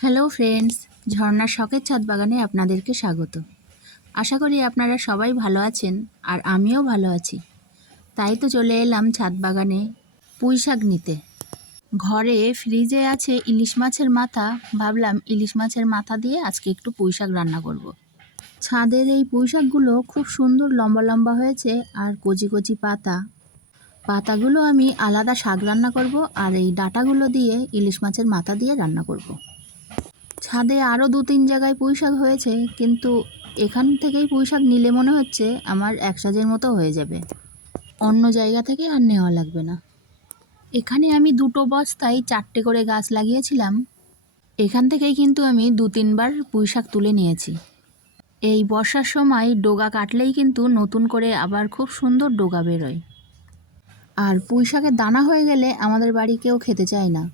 Hello friends, ঝর্ণার শখের ছাদ বাগানে আপনাদেরকে স্বাগত। আশা করি আপনারা সবাই ভালো আছেন আর আমিও ভালো আছি। তাই তো চলে এলাম ছাদ বাগানে পুঁই শাক নিতে। ঘরে ফ্রিজে আছে ইলিশ মাছের মাথা, ভাবলাম ইলিশ মাছের মাথা দিয়ে আজকে একটু পুঁই শাক রান্না করব। ছাদের এই পুঁই শাকগুলো খুব সুন্দর লম্বা লম্বা হয়েছে আর কচি কচি পাতাগুলো আমি আলাদা শাক রান্না করব আর এই ডাঁটাগুলো দিয়ে ইলিশ মাছের মাথা দিয়ে রান্না করব। ছাদে আরও ২-৩ জায়গায় পুঁই শাক হয়েছে, কিন্তু এখান থেকেই পুঁই শাক নিলে মনে হচ্ছে আমার এক সাজের মতো হয়ে যাবে, অন্য জায়গা থেকে আর নেওয়া লাগবে না। এখানে আমি ২টো বস্তায় ৪টে করে গাছ লাগিয়েছিলাম। এখান থেকেই কিন্তু আমি ২-৩ বার পুঁই শাক তুলে নিয়েছি। এই বর্ষার সময় ডগা কাটলেই কিন্তু নতুন করে আবার খুব সুন্দর ডগা বেরোয়। আর পুঁই শাকের দানা হয়ে গেলে আমাদের বাড়ি কেউ খেতে চায় না,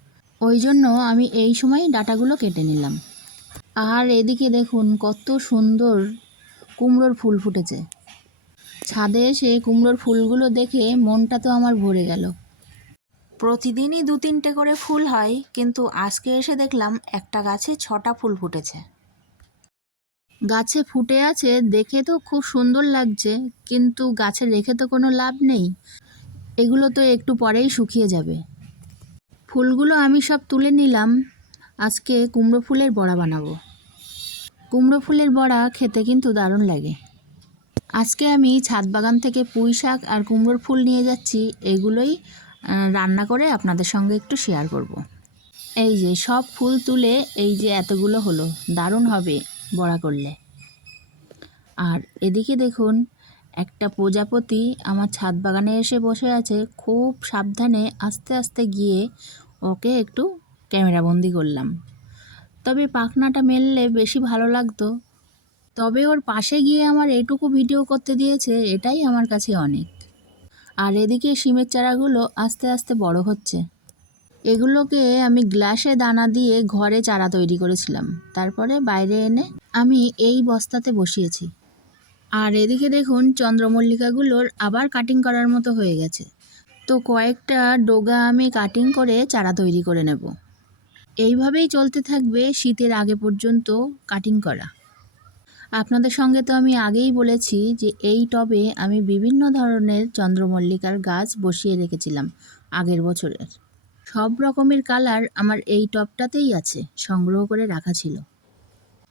ওই জন্য আমি এই সময় ডাঁটাগুলো কেটে নিলাম। আর এদিকে দেখুন কত সুন্দর কুমড়োর ফুল ফুটেছে। ছাদে এসে কুমড়োর ফুলগুলো দেখে মনটা তো আমার ভরে গেল। প্রতিদিনই ২-৩টে করে ফুল হয়, কিন্তু আজকে এসে দেখলাম একটা গাছে ৬টা ফুল ফুটেছে। গাছে ফুটে আছে দেখে তো খুব সুন্দর লাগছে, কিন্তু গাছে রেখে তো কোনো লাভ নেই, এগুলো তো একটু পরেই শুকিয়ে যাবে। ফুলগুলো আমি সব তুলে নিলাম। আজকে কুমড়ো ফুলের বড়া বানাবো। কুমড়ো ফুলের বড়া খেতে কিন্তু দারুণ লাগে। আজকে আমি ছাদ বাগান থেকে পুঁই শাক আর কুমড়োর ফুল নিয়ে যাচ্ছি, এগুলোই রান্না করে আপনাদের সঙ্গে একটু শেয়ার করব। এই যে সব ফুল তুলে এই যে এতগুলো হলো, দারুণ হবে বড়া করলে। আর এদিকে দেখুন একটা প্রজাপতি আমার ছাদ বাগানে এসে বসে আছে, খুব সাবধানে আস্তে আস্তে গিয়ে ওকে একটু ক্যামেরাবন্দি করলাম। তবে পাখনাটা মেললে বেশি ভালো লাগতো, তবে ওর পাশে গিয়ে আমার এটুকু ভিডিও করতে দিয়েছে, এটাই আমার কাছে অনেক। আর এদিকে শিমের চারাগুলো আস্তে আস্তে বড় হচ্ছে। এগুলোকে আমি গ্লাসে দানা দিয়ে ঘরে চারা তৈরি করেছিলাম, তারপরে বাইরে এনে আমি এই বস্তাতে বসিয়েছি। আর এদিকে দেখুন চন্দ্রমল্লিকাগুলোর আবার কাটিং করার মতো হয়ে গেছে, তো কয়েকটা ডগা আমি কাটিং করে চারা তৈরি করে নেব। এইভাবেই চলতে থাকবে শীতের আগে পর্যন্ত কাটিং করা। আপনাদের সঙ্গে তো আমি আগেই বলেছি যে এই টবে আমি বিভিন্ন ধরনের চন্দ্রমল্লিকার গাছ বসিয়ে রেখেছিলাম আগের বছরের। সব রকমের কালার আমার এই টবটাতেই আছে, সংগ্রহ করে রাখা ছিল।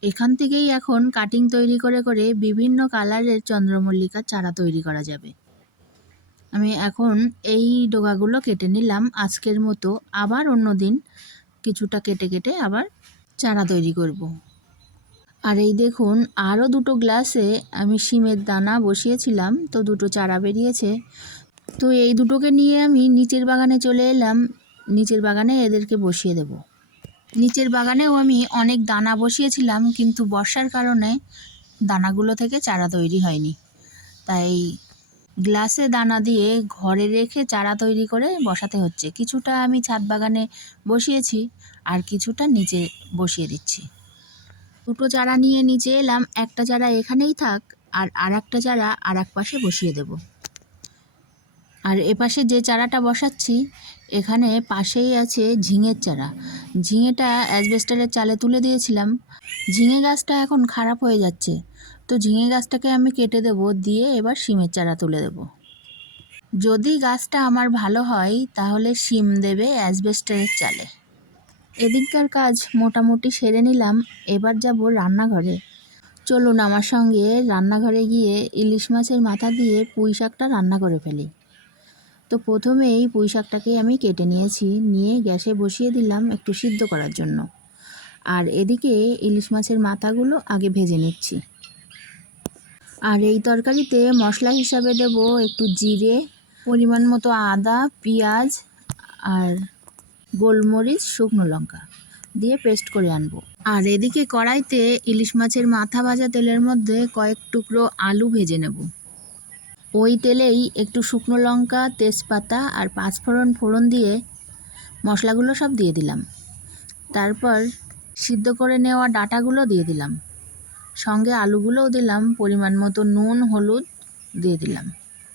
এখান থেকেই এখন কাটিং তৈরি করে করে বিভিন্ন কালারের চন্দ্রমল্লিকার চারা তৈরি করা যাবে। আমি এখন এই ডগাগুলো কেটে নিলাম আজকের মতো, আবার অন্য দিন কিছুটা কেটে কেটে আবার চারা তৈরি করব। আর এই দেখুন আরও 2টো গ্লাসে আমি শিমের দানা বসিয়েছিলাম, তো 2টো চারা বেরিয়েছে। তো এই 2টোকে নিয়ে আমি নিচের বাগানে চলে এলাম। নিচের বাগানে এদেরকে বসিয়ে দেব। নিচের বাগানেও আমি অনেক দানা বসিয়েছিলাম, কিন্তু বর্ষার কারণে দানাগুলো থেকে চারা তৈরি হয়নি, তাই গ্লাসে দানা দিয়ে ঘরে রেখে চারা তৈরি করে বসাতে হচ্ছে। কিছুটা আমি ছাদ বাগানে বসিয়েছি আর কিছুটা নিচে বসিয়ে দিচ্ছি। 2টো চারা নিয়ে নিচে এলাম, একটা চারা এখানেই থাক আর আরেকটা চারা আর এক পাশে বসিয়ে দেব। আর এপাশে যে চারাটা বসাচ্ছি এখানে পাশেই আছে ঝিঙের চারা। ঝিঙেটা অ্যাসবেস্টারের চালে তুলে দিয়েছিলাম। ঝিঙে গাছটা এখন খারাপ হয়ে যাচ্ছে, তো ঝিঙে গাছটাকে আমি কেটে দেব, দিয়ে এবার শিমের চারা তুলে দেব। যদি গাছটা আমার ভালো হয় তাহলে শিম দেবে অ্যাসবেস্টারের চালে। এদিককার কাজ মোটামুটি সেরে নিলাম, এবার যাব রান্নাঘরে। চলুন আমার সঙ্গে রান্নাঘরে গিয়ে ইলিশ মাছের মাথা দিয়ে পুঁই শাকটা রান্না করে ফেলি। তো প্রথমেই পুঁই শাকটাকে আমি কেটে নিয়েছি, নিয়ে গ্যাসে বসিয়ে দিলাম একটু সিদ্ধ করার জন্য। আর এদিকে ইলিশ মাছের মাথাগুলো আগে ভেজে নিচ্ছি। আর এই তরকারিতে মশলা হিসাবে দেব একটু জিরে, পরিমাণ মতো আদা, পেঁয়াজ আর গোলমরিচ, শুকনো লঙ্কা দিয়ে পেস্ট করে আনবো। আর এদিকে কড়াইতে ইলিশ মাছের মাথা ভাজা তেলের মধ্যে কয়েক টুকরো আলু ভেজে নেব। ওই তেলেই একটু শুকনো লঙ্কা, তেজপাতা আর পাঁচফোড়ন ফোড়ন দিয়ে মশলাগুলো সব দিয়ে দিলাম। তারপর সিদ্ধ করে নেওয়া ডাঁটাগুলো দিয়ে দিলাম, সঙ্গে আলুগুলোও দিলাম, পরিমাণ মতো নুন হলুদ দিয়ে দিলাম,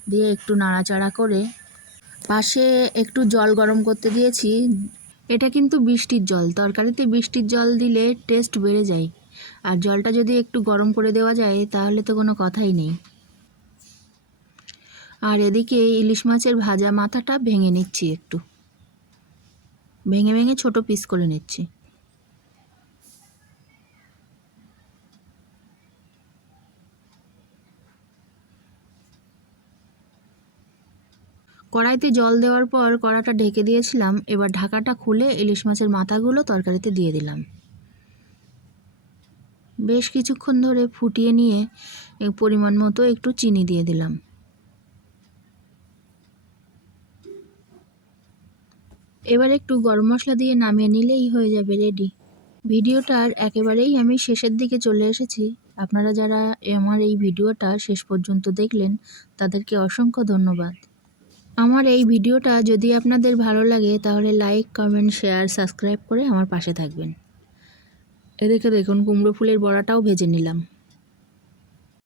দিয়ে একটু নাড়াচাড়া করে পাশে একটু জল গরম করতে দিয়েছি। এটা কিন্তু বৃষ্টির জল, তরকারিতে বৃষ্টির জল দিলে টেস্ট বেড়ে যায়। আর জলটা যদি একটু গরম করে দেওয়া যায় তাহলে তো কোনো কথাই নেই। আর এদিকে ইলিশ মাছের ভাজা মাথাটা ভেঙে নিচ্ছি, একটু ভেঙে ভেঙে ছোট পিস করে নিচ্ছি। কড়াইতে জল দেওয়ার পর কড়াটা ঢেকে দিয়েছিলাম। এবার ঢাকাটা খুলে ইলিশ মাছের মাথাগুলো তরকারিতে দিয়ে দিলাম। বেশ কিছুক্ষণ ধরে ফুটিয়ে নিয়ে পরিমাণ মতো একটু চিনি দিয়ে দিলাম। এবার একটু গরম মশলা দিয়ে নামিয়ে নিলেই হয়ে যাবে রেডি। ভিডিওটার একেবারেই আমি শেষের দিকে চলে এসেছি। আপনারা যারা আমার এই ভিডিওটা শেষ পর্যন্ত দেখলেন তাদেরকে অসংখ্য ধন্যবাদ। আমার এই ভিডিওটা যদি আপনাদের ভালো লাগে তাহলে লাইক, কমেন্ট, শেয়ার, সাবস্ক্রাইব করে আমার পাশে থাকবেন। এদিকে দেখুন কুমড়ো ফুলের বড়াটাও ভেজে নিলাম।